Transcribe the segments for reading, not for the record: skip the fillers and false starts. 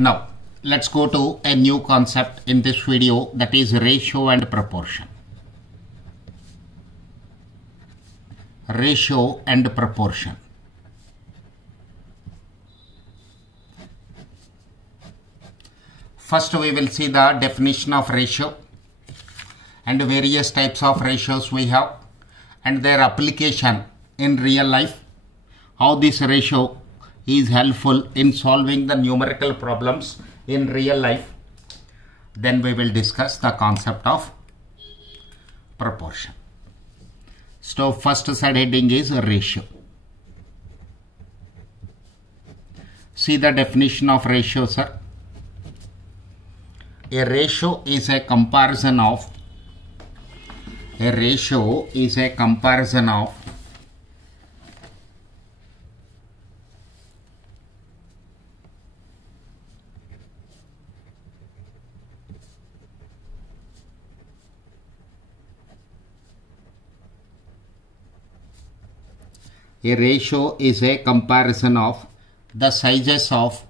Now, let's go to a new concept in this video, that is ratio and proportion. Ratio and proportion. First, we will see the definition of ratio and various types of ratios we have and their application in real life. How this ratio is helpful in solving the numerical problems in real life. Then we will discuss the concept of proportion. So first subheading is ratio. See the definition of ratio, sir. A ratio is a comparison of the sizes of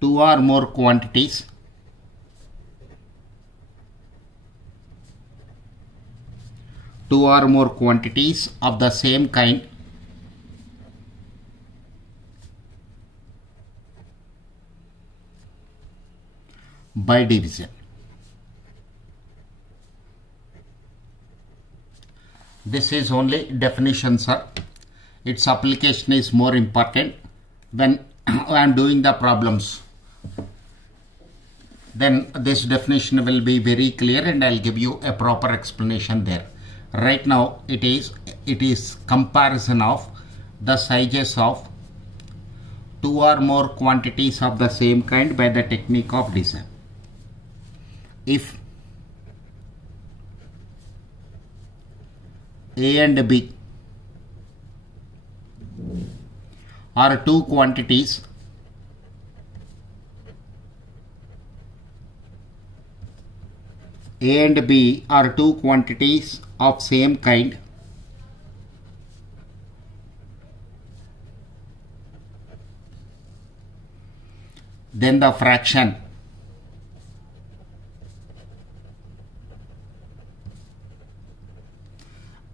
two or more quantities of the same kind by division. This is only definition, sir. Its application is more important when I am doing the problems. Then this definition will be very clear and I'll give you a proper explanation there. Right now it is comparison of the sizes of two or more quantities of the same kind by the technique of design. If A and B are two quantities of same kind, then the fraction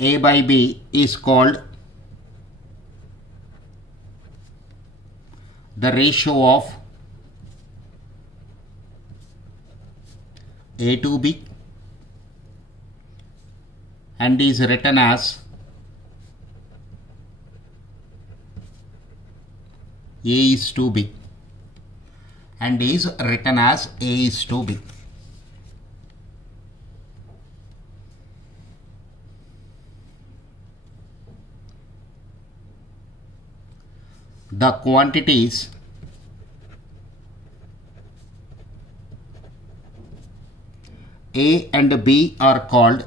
A by B is called the ratio of A to B and is written as A is to B and is written as A is to B. The quantities A and B are called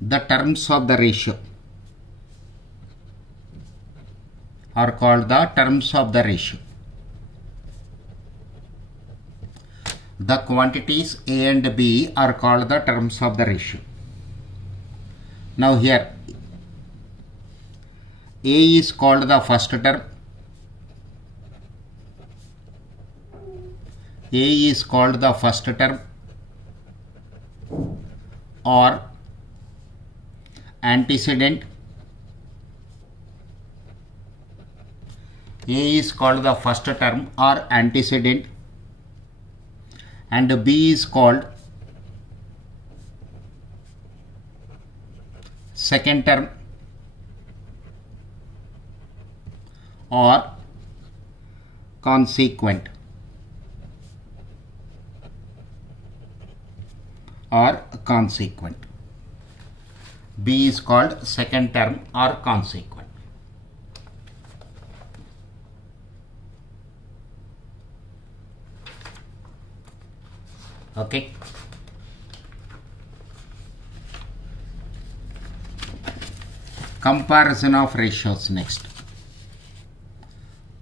the terms of the ratio. The quantities A and B are called the terms of the ratio. Now here A is called the first term, or antecedent. A is called the first term or antecedent and B is called second term or consequent. B is called second term or consequent. Okay. Comparison of ratios next.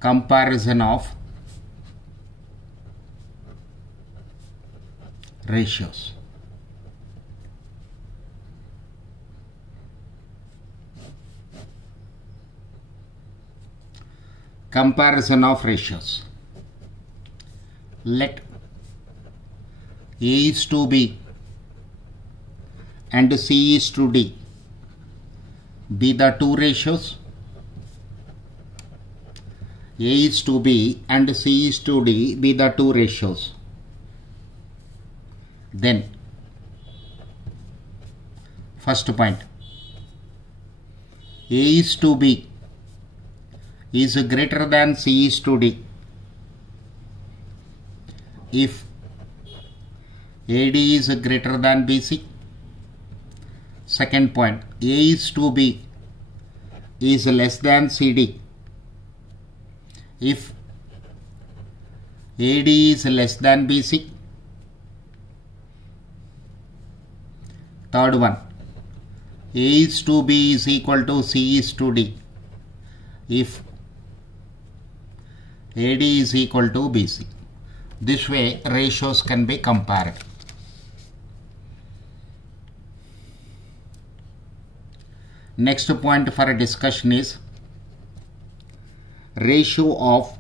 Comparison of ratios. Comparison of ratios. Let A is to B and C is to D be the two ratios. A is to B and C is to D be the two ratios. Then first point, A is to B is greater than C is to D if AD is greater than BC. Second point, A is to B is less than CD if AD is less than BC. Third one, A is to B is equal to C is to D if AD is equal to BC. This way ratios can be compared. Next point for discussion is ratio of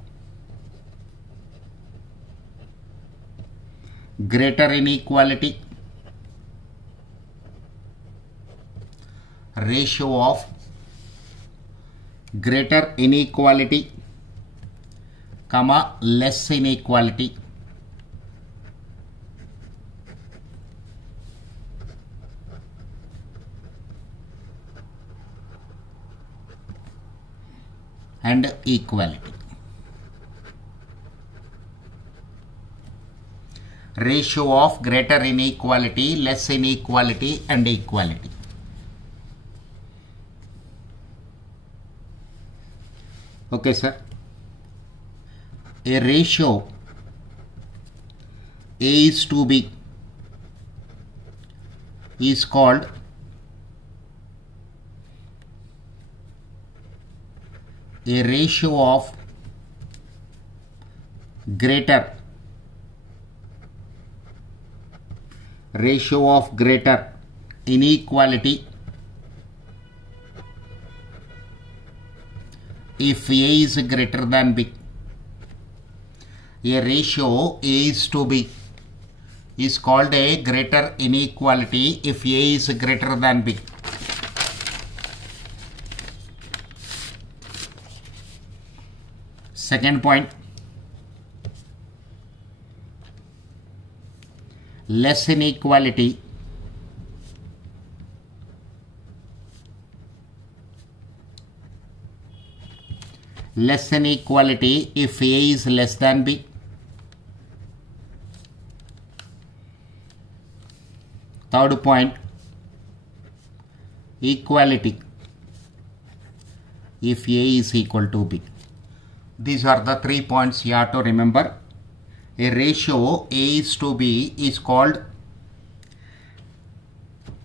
greater inequality. Ratio of greater inequality, comma less inequality. And equality. Ratio of greater inequality, less inequality and equality. Okay, sir. A ratio A is to B is called a ratio of greater inequality if A is greater than B. A ratio A is to B is called a greater inequality if A is greater than B. Second point, less inequality if A is less than B. Third point, equality if A is equal to B. These are the 3 points you have to remember. A ratio A is to B is called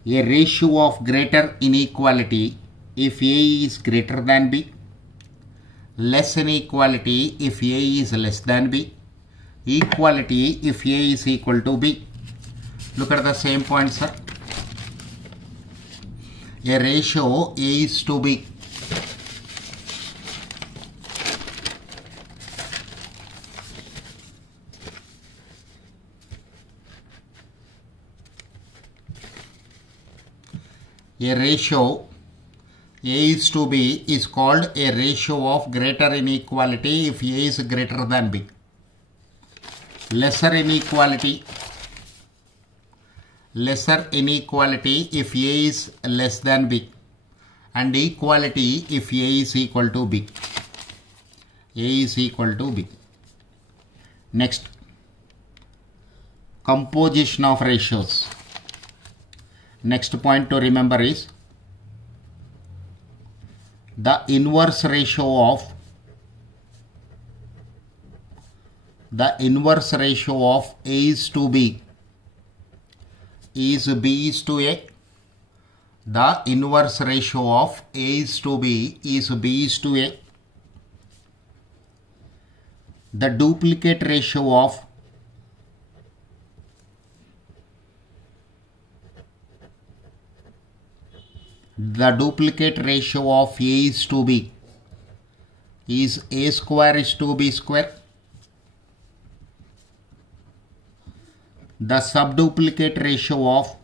a ratio of greater inequality if A is greater than B, less inequality if A is less than B, equality if A is equal to B. Look at the same points, sir. A ratio A is to B a ratio A is to B is called a ratio of greater inequality if A is greater than B. Lesser inequality if A is less than B, and equality if A is equal to B. Next, composition of ratios. Next point to remember is the inverse ratio of A is to B is B is to A. The inverse ratio of A is to B is B is to A. The duplicate ratio of the duplicate ratio of A is to B is A square is to B square. The subduplicate ratio of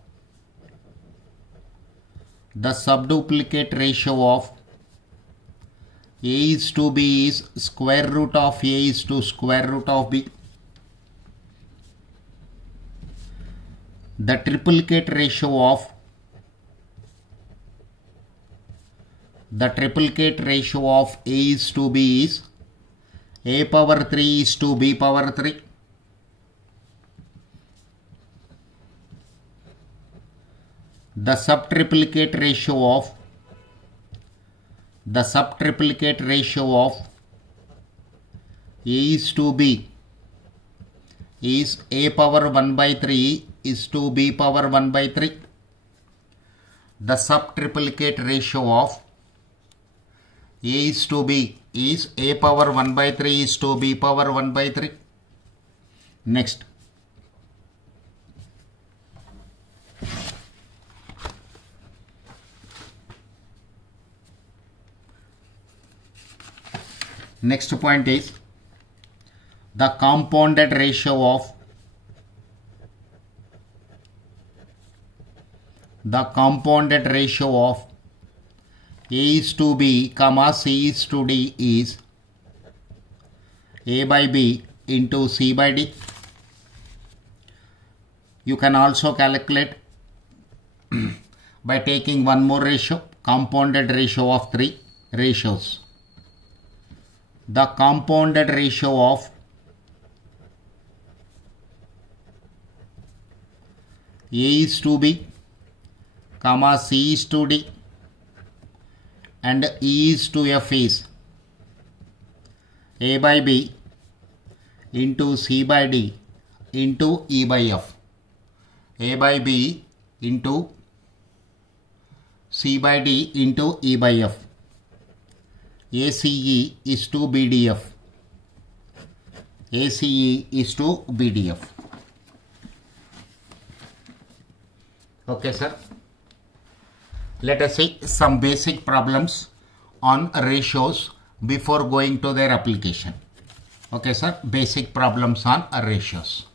A is to B is square root of A is to square root of B. The triplicate ratio of A is to B is A power 3 is to B power 3. The subtriplicate ratio of A is to B is A power 1 by 3 is to B power 1 by 3. The subtriplicate ratio of A is to B is A power 1 by 3 is to B power 1 by 3. Next. Next point is the compounded ratio of A is to B, C is to D is A by B into C by D. You can also calculate by taking one more ratio, compounded ratio of 3 ratios. The compounded ratio of A is to B, C is to D and E is to F is A by B into C by D into E by F. A by B into C by D into E by F. ACE is to BDF. ACE is to BDF. Okay, sir. Let us see some basic problems on ratios before going to their application. Okay, sir. Basic problems on ratios.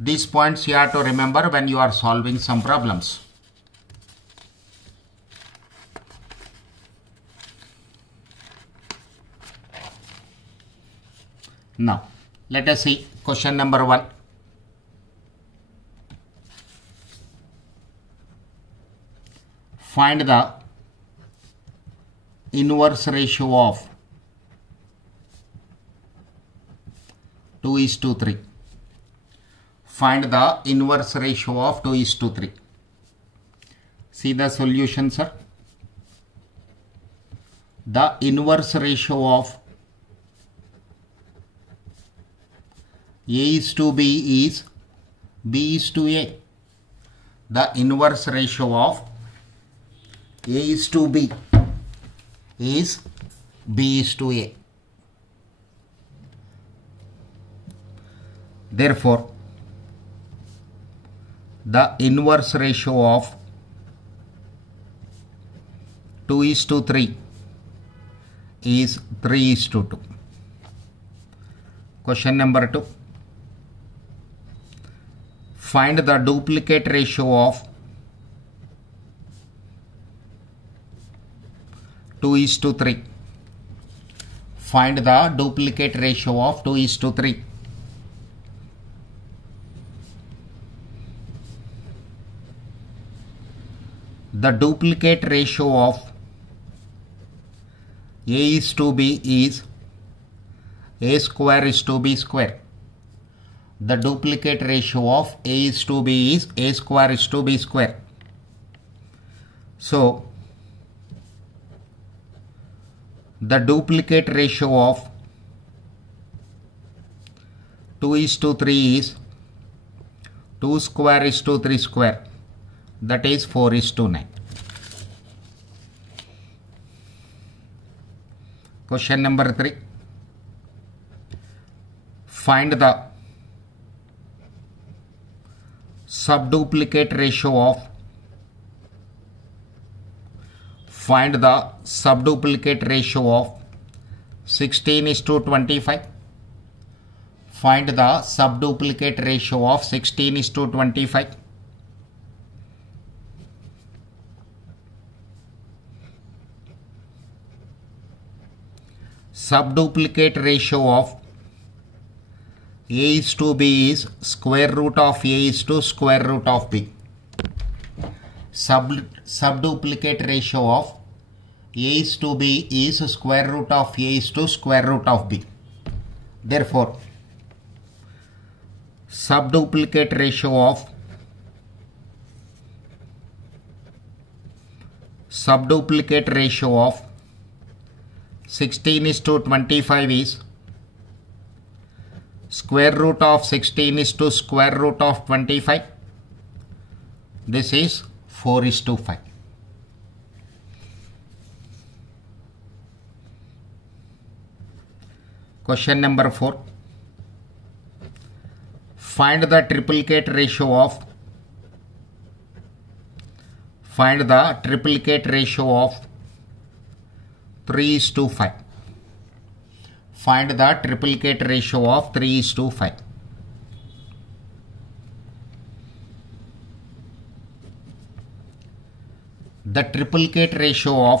These points you have to remember when you are solving some problems. Now, let us see question number 1. Find the inverse ratio of 2:3. Find the inverse ratio of 2:3. See the solution, sir. The inverse ratio of A is to B is B is to A. The inverse ratio of A is to B is B is to A. Therefore, the inverse ratio of 2:3 is 3:2. Question number 2. Find the duplicate ratio of 2:3. Find the duplicate ratio of 2:3. The duplicate ratio of A is to B is A square is to B square. The duplicate ratio of A is to B is A square is to B square. So, the duplicate ratio of 2:3 is 2 square is to 3 square. That is 4:9. Question number 3. Find the subduplicate ratio of Find the subduplicate ratio of 16:25. Find the subduplicate ratio of 16:25. Subduplicate ratio of A is to B is square root of A is to square root of B. Subduplicate ratio of A is to B is square root of A is to square root of B. Therefore, subduplicate ratio of 16:25 is square root of 16 is to square root of 25. This is 4:5. Question number 4. Find the triplicate ratio of 3:5. Find the triplicate ratio of 3:5. The triplicate ratio of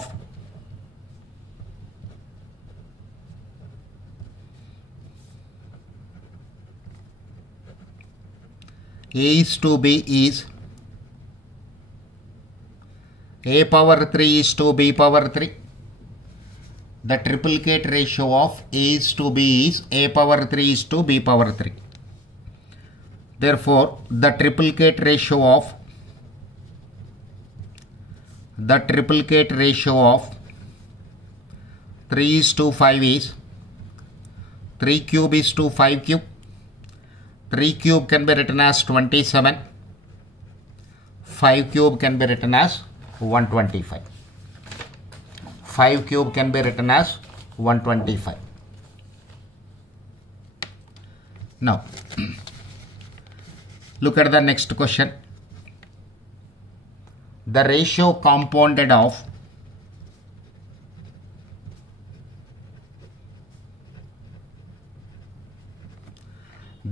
A is to B is A power 3 is to B power 3. The triplicate ratio of A is to B is A power 3 is to B power 3. Therefore, the triplicate ratio of 3:5 is 3 cube is to 5 cube. 3 cube can be written as 27. 5 cube can be written as 125. 5 cube can be written as 125. Now, look at the next question. The ratio compounded of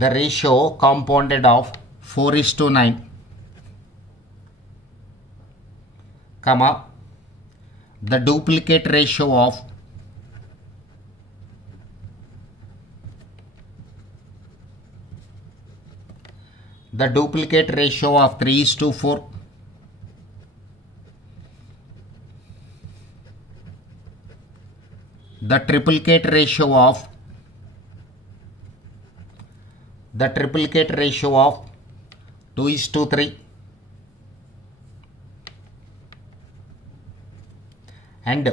the ratio compounded of 4:9, comma, the duplicate ratio of the duplicate ratio of 3:4, the triplicate ratio of 2:3, and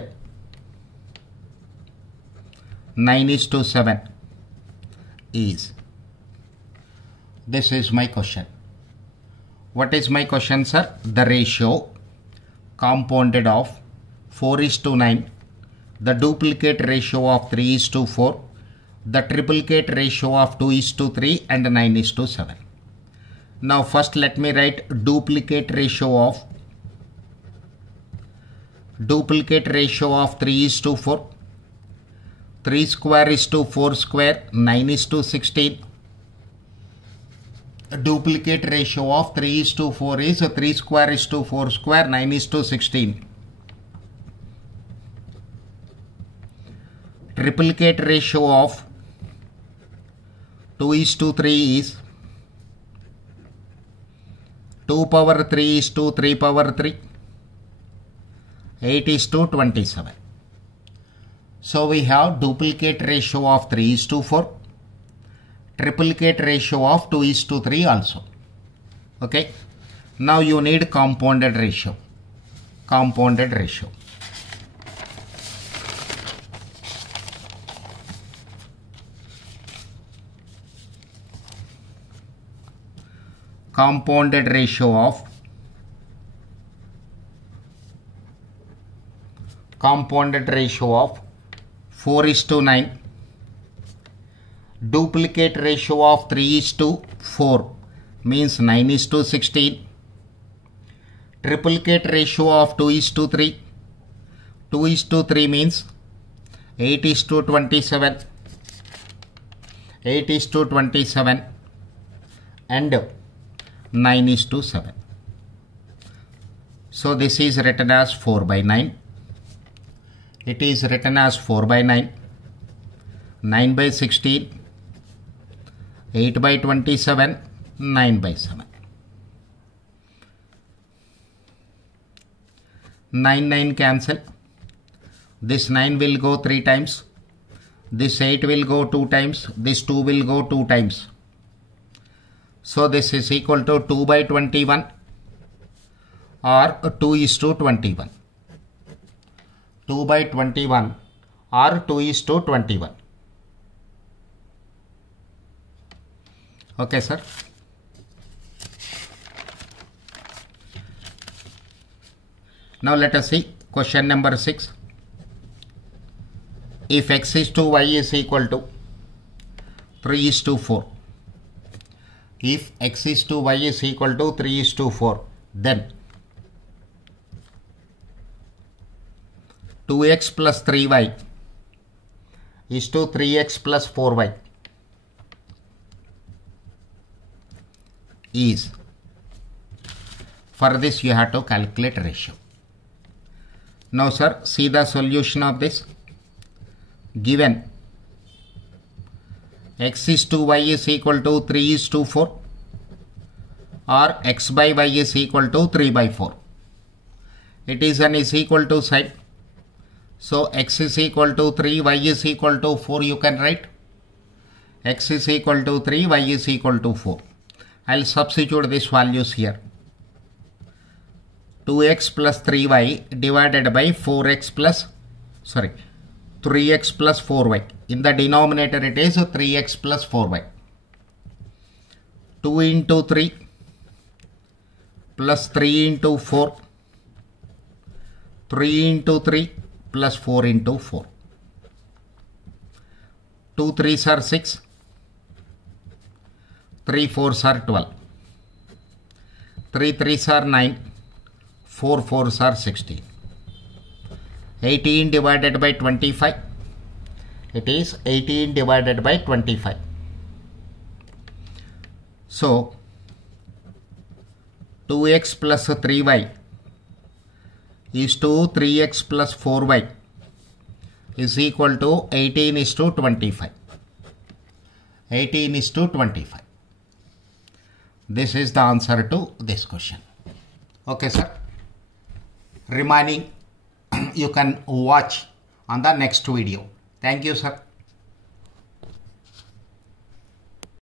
9:7 is. This is my question. What is my question, sir? The ratio compounded of 4:9, the duplicate ratio of 3:4, the triplicate ratio of 2:3, and 9:7. Now first let me write duplicate ratio of 3:4. 3 square is to 4 square, 9:16. Duplicate ratio of 3:4 is 3 square is to 4 square, 9:16. Triplicate ratio of 2:3 is 2 power 3 is to 3 power 3, 8:27. So we have duplicate ratio of 3:4, triplicate ratio of 2:3 also. Okay. Now you need compounded ratio. Compounded ratio. Compounded ratio of 4:9. Duplicate ratio of 3:4 means 9:16. Triplicate ratio of 2:3 2:3 means 8:27. 8:27 and 9:7. So this is written as 4/9. It is written as 4/9, 9/16, 8/27, 9/7. 9 cancel. This 9 will go 3 times. This 8 will go 2 times. This 2 will go 2 times. So this is equal to 2/21 or 2:21. 2/21 or 2:21. Okay, sir. Now let us see question number 6. If x is to y is equal to 3:4. If x is to y is equal to 3:4, then 2x plus 3y is to 3x plus 4y is. For this you have to calculate ratio. Now sir, see the solution of this. Given x is to y is equal to 3:4 or x by y is equal to 3/4. It is an is equal to sign. So x is equal to 3, y is equal to 4 you can write. X is equal to 3, y is equal to 4. I'll substitute these values here. 2x plus 3y divided by 3x plus 4y. In the denominator it is 3x plus 4y. 2 into 3 plus 3 into 4. 3 into 3 plus 4 into 4. 2 3s are 6. 3 4s are 12. 3 3s are 9. 4 4s are 16. 18 divided by 25. It is 18 divided by 25. So 2x plus 3y is to 3x plus 4y is equal to 18:25. 18:25. This is the answer to this question. Okay, sir. Remaining you can watch on the next video. Thank you, sir.